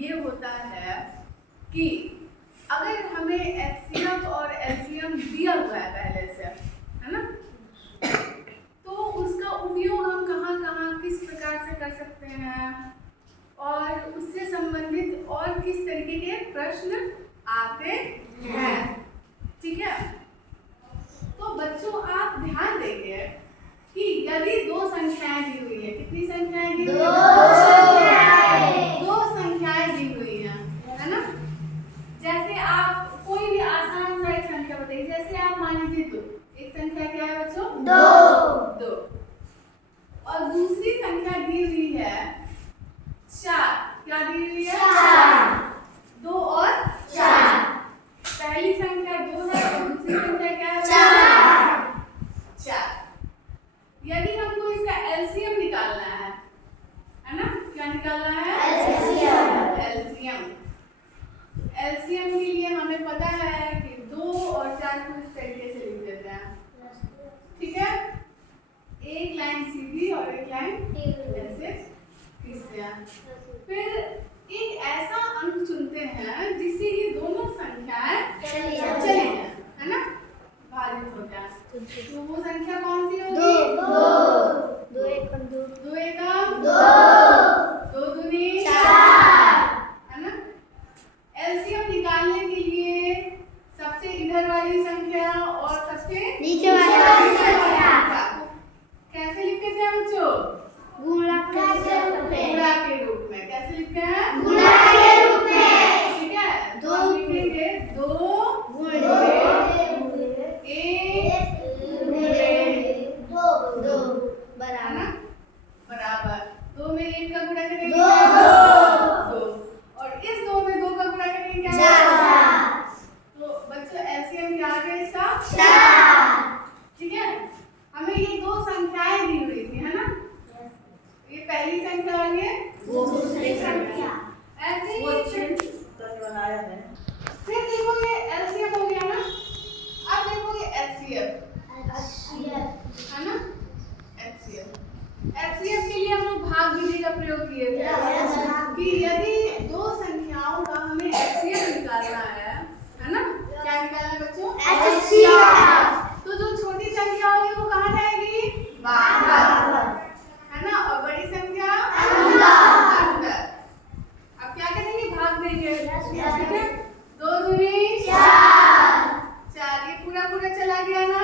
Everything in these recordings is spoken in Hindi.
ये होता है कि अगर हमें एचसीएफ और एलसीएम दिया हुआ है पहले से, है ना, तो उसका उपयोग हम कहाँ कहाँ किस प्रकार से कर सकते हैं और उससे संबंधित और किस तरीके के प्रश्न आते हैं। ठीक है, तो बच्चों आप ध्यान देंगे कि यदि दो संख्याएं दी हुई है, कितनी संख्याएं दी हुई है? दो संख्याएं दी हुई है ना। जैसे आप कोई भी आसान सा एक संख्या बताइए, जैसे आप मान लीजिए 2, एक संख्या क्या है बच्चों? 2। और दूसरी संख्या दी हुई है 4। क्या दी हुई है? 4। 2 और 4। पहली संख्या 2 है और दूसरी संख्या क्या है? 4। यदि हमको इसका एलसीएम निकालना है ना, क्या निकालना है? एलसीएम। एलसीएम के लिए हमें पता है कि 2 और 4 को इस तरीके से लिख देते हैं। ठीक है, एक लाइन सीधी और एक लाइन ऐसे खींचते हैं। फिर एक ऐसा अंक चुनते हैं जिससे ये दोनों संख्याएं चली जाए, है ना, भारित हो जाए। तो वो संख्या कौन सी होगी? 2 एकम 2 दूनी 4, है ना। एलसीएम निकालने के लिए सबसे इधर वाली संख्या और सबसे नीचे वाली संख्या कैसे लिखते थे बच्चों? गुणा के रूप में। कैसे लिखते हैं? गुणा के रूप में। ठीक है, 2 लिखेंगे 2 गुणे 1 गुणे 2 बराबर 2 में 1 का गुणा करेंगे 2 और इस 2 में 2 का गुणा करेंगे क्या? 4। तो बच्चों एलसीएम क्या आ गया इसका? 4। ठीक है, हमें ये दो संख्याएं दी हुई थी, है ना। ये पहली संख्या और ये दूसरी संख्या। ऐसे ही बनाया है। फिर देखोगे एलसीएम हो गया ना। अब देखोगे एचसीएफ, है ना। एचसीएफ के लिए हम लोग भाग विधि का प्रयोग किए थे कि यदि दो संख्याओं का हमें एचसीएफ निकालना है ना। क्या निकालना है बच्चों? एचसीएफ। तो जो छोटी संख्या होगी वो कहाँ जाएगी? बाहर, है ना, और बड़ी संख्या अंदर। अब क्या करेंगे? भाग देंगे। ठीक है, 2 दूनी 4, ये पूरा चला गया ना।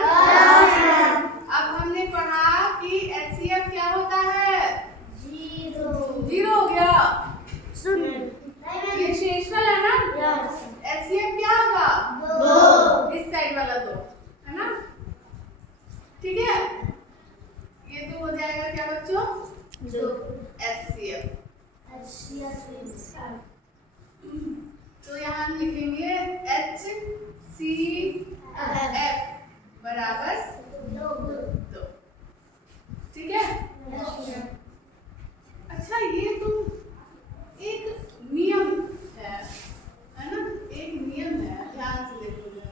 अब हमने पढ़ा कि एचसीएफ क्या होता है? 0 हो गया, ये शेषफल है ना। एचसीएफ क्या होगा? 2, इस साइड वाला 2, है ना। ठीक है, ये तो हो जाएगा क्या बच्चों? एचसीएफ। तो यहाँ हम लिखेंगे HCF बराबर 2। ठीक है। अच्छा, ये तो एक नियम है ना, एक नियम है, ध्यान से देखोगे।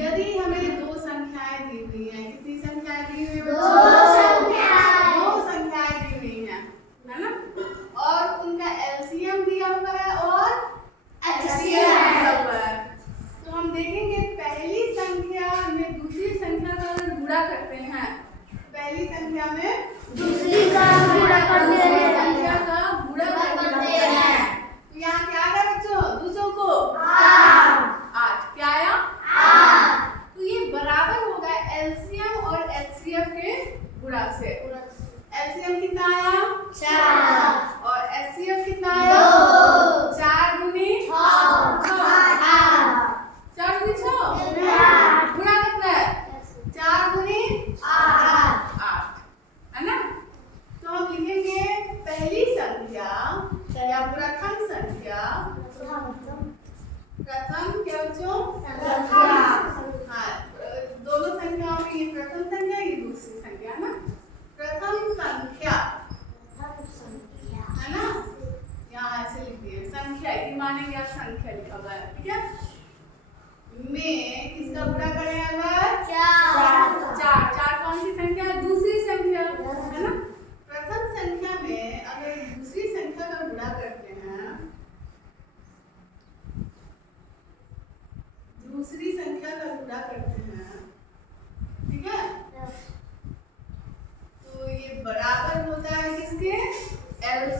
यदि हमें दो संख्याएं दी हुई हैं, कितनी संख्याएं दी हुई है? 2 संख्याएं दी हुई हैं, है ना, और उनका एलसीएम दिया हुआ है और एचसीएफ दिया हुआ है। तो हम देखेंगे पहली संख्या में दूसरी संख्या का अगर गुणा करते हैं, पहली संख्या में दूसरी का गुणा करते हैं, तो यहाँ क्या आया बच्चों? दूसरों को 8। क्या आया? 8। तो ये बराबर होगा एलसीएम और एचसीएफ के गुणा से। एलसीएम कितना आया? 4 और एचसीएफ कितना आया? 2। 4 दूनी 6, 4 दूनी 6, गुणा कितना है? 4 दूनी 8, है ना। तो हम लिखेंगे पहली संख्या या प्रथम संख्या, प्रथम क्या बच्चों? हाँ, दोनों संख्याओं में ये प्रथम संख्या, ये दूसरी संख्या, है ना। प्रथम संख्या, है ना, यहाँ ऐसे लिख दिए संख्या, ये मानेंगे आप संख्या लिखा हुआ है। ठीक है, में किसका गुणा करें अगर? 4 कौन सी संख्या? दूसरी संख्या, है ना। प्रथम संख्या में अगर दूसरी संख्या का गुणा करते हैं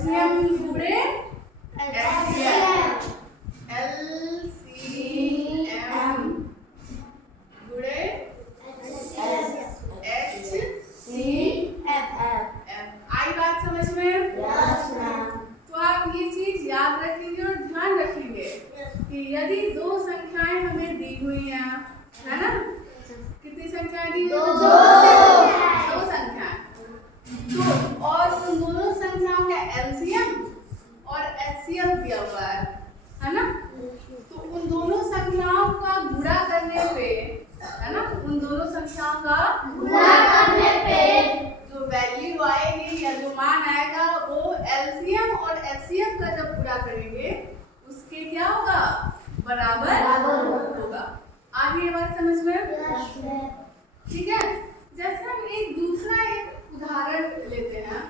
एलसीएम गुणे एचसीएफ, एलसीएम गुणे एचसीएफ। आई बात समझ में? तो आप ये चीज याद रखेंगे और ध्यान रखेंगे कि यदि दो संख्याएं हमें दी हुई हैं, है ना? कितनी संख्याएं दी हुई? दो संख्याएं। तो और उन दोनों संख्याओं का एलसीएम और एचसीएफ दिया हुआ है ना? तो उन दोनों संख्याओं का गुणा करने पे, है ना, उन दोनों संख्याओं का गुणा करने पे जो वैल्यू आएगी या जो मान आएगा वो एलसीएम और एचसीएफ का जब गुणा करेंगे उसके क्या होगा? बराबर होगा। आगे ये बात समझ में? ठीक है। जैसे हम एक दूसरा उदाहरण लेते हैं।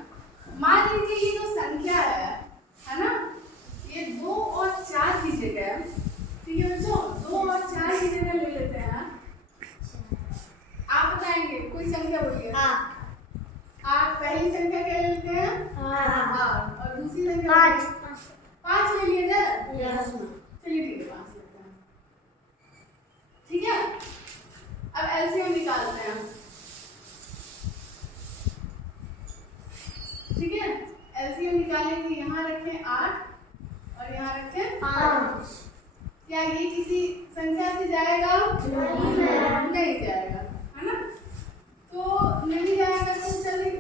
मान लीजिए ये जो संख्या है ना, ये 2 और 4 की जगह, ठीक है बच्चों, 2 और 4 की जगह ले लेते हैं। आप बताएंगे, कोई संख्या बोलिए। आप पहली संख्या क्या लेते हैं? 8। और दूसरी संख्या 5 ले लिए ना? चलिए ठीक है, 5 लेते हैं। ठीक है। अब एलसीएम निकालते हैं। ठीक है, एलसीएम निकालेंगे। यहाँ रखें 8 और यहाँ रखें 5। क्या ये किसी संख्या से जाएगा? नहीं जाएगा, है ना? तो नहीं जाएगा तो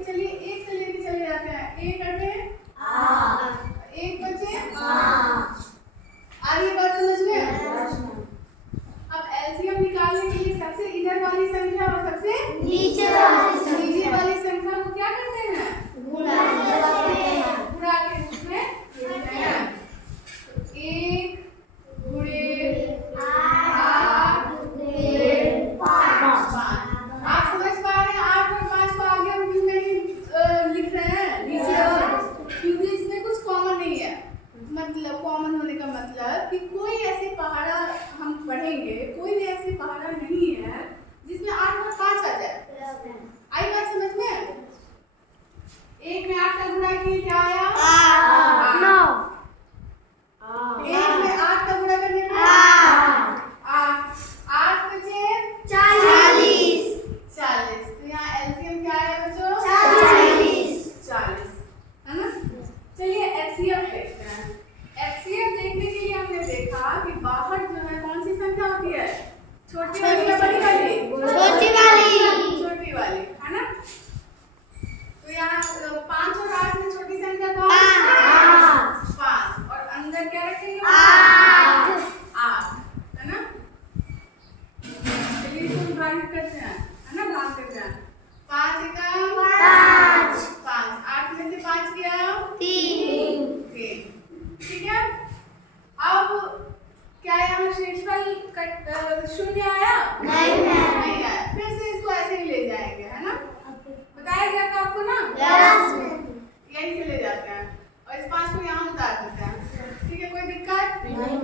चलिए 1 से लेके चले जाते हैं। 1 अठे 1 बचे 5। आगे बात समझ में? अब एलसीएम निकालने के लिए सबसे इधर वाली संख्या और सबसे नीचे वाली संख्या को क्या करते हैं? गुणा के रूप में लिखते हैं। 1 गुणे 8 गुणे 5। आप समझ पा रहे हैं? 8 और 5 को आगे हम क्यों नहीं लिख रहे हैं नीचे? क्योंकि इसमें कुछ कॉमन नहीं है। मतलब कॉमन होने का मतलब कि कोई ऐसी पहाड़ा हम पढ़ेंगे, कोई भी ऐसी पहाड़ा नहीं है जिसमें 8 और 5 आ जाए। आई बात समझ में? 1 में 8 का गुणा किए क्या आया? 8। 1 में 8 का गुणा करने पे 8 बचे 40। तो यहाँ एलसीएम क्या आया बच्चों? 40, है ना? चलिए एचसीएफ देखते हैं। एचसीएफ देखने के लिए हमने देखा कि बाहर जो है कौन सी संख्या होती है? छोटी वाली या बड़ी वाली? छोटी वाली, है ना? तो यहाँ 5 और 8 में छोटी संख्या कौन? 5। और अंदर क्या रखेंगे? 8, है ना? चलिए इसको विभाजित करते हैं, है ना? भाग करते हैं। 5 एकम 5। 8 में से 5 गया 3। ठीक है। अब क्या यहाँ शेषफल शून्य आया? नहीं आया। फिर से इसको ऐसे ही ले जाएंगे, है ना? बताया गया था आपको ना? यहीं से ले जाते हैं और इस 5 को यहाँ उतार देते हैं। ठीक है, कोई दिक्कत नहीं?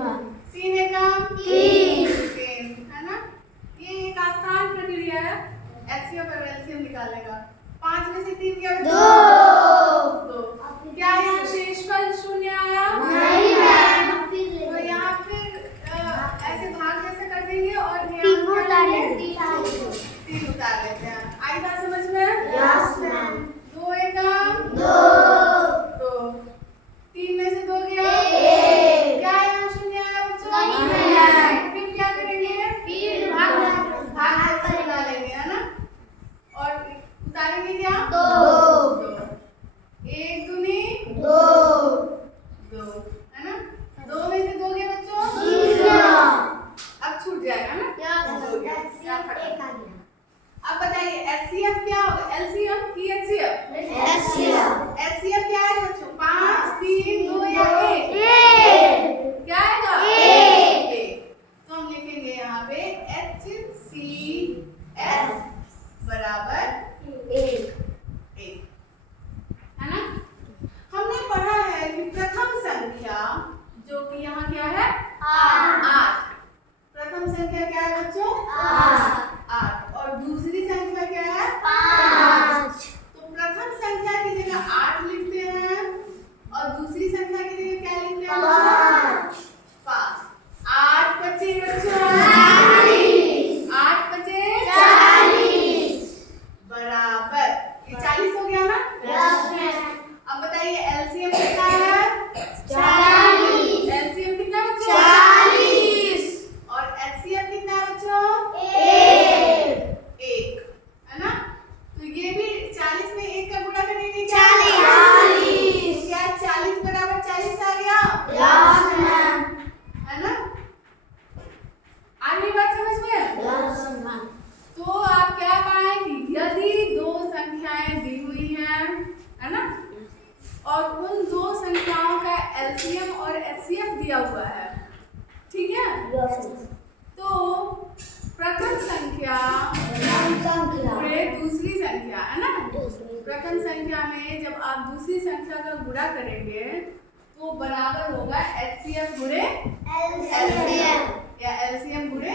3 एकम 3, है ना? ये एक आसान प्रक्रिया है एचसीएफ और एलसीएम निकालने का। 5 में से 3 क्या बचा? 2। क्या यहाँ शेषफल शून्य आया? नहीं। तो यहाँ फिर ऐसे भाग कैसे कर देंगे और 3 उतार लेते हैं। आई बात समझ में? 2 एकम 2। 3 में से 2 गया 1। क्या यहाँ शून्य आया बच्चों? नहीं। फिर क्या करेंगे? भाग निकालेंगे, है ना? और उतारेंगे क्या? 2। 1 दूनी 2, है ना? 2 में से 2 गए बच्चों? 0। अब छूट जाएगा ना? अब बताइए एचसीएफ क्या होगा? एलसीएम की एचसीएफ? एचसीएफ क्या है बच्चों? 5, 3, 2 या 1? क्या आएगा? 1। तो हम लिखेंगे यहाँ पे HCF बराबर 1, है ना? हमने पढ़ा है कि प्रथम संख्या जो कि यहाँ क्या है? 8। प्रथम संख्या क्या है बच्चों? 8। और दूसरी संख्या क्या है? 5। तो प्रथम संख्या की जगह 8 लिखते हैं और दिया हुआ है, ठीक है। तो प्रथम संख्या गुणे दूसरी संख्या, है ना। प्रथम संख्या में जब आप दूसरी संख्या का गुणा करेंगे तो बराबर होगा HCF गुणे LCM या LCM गुणे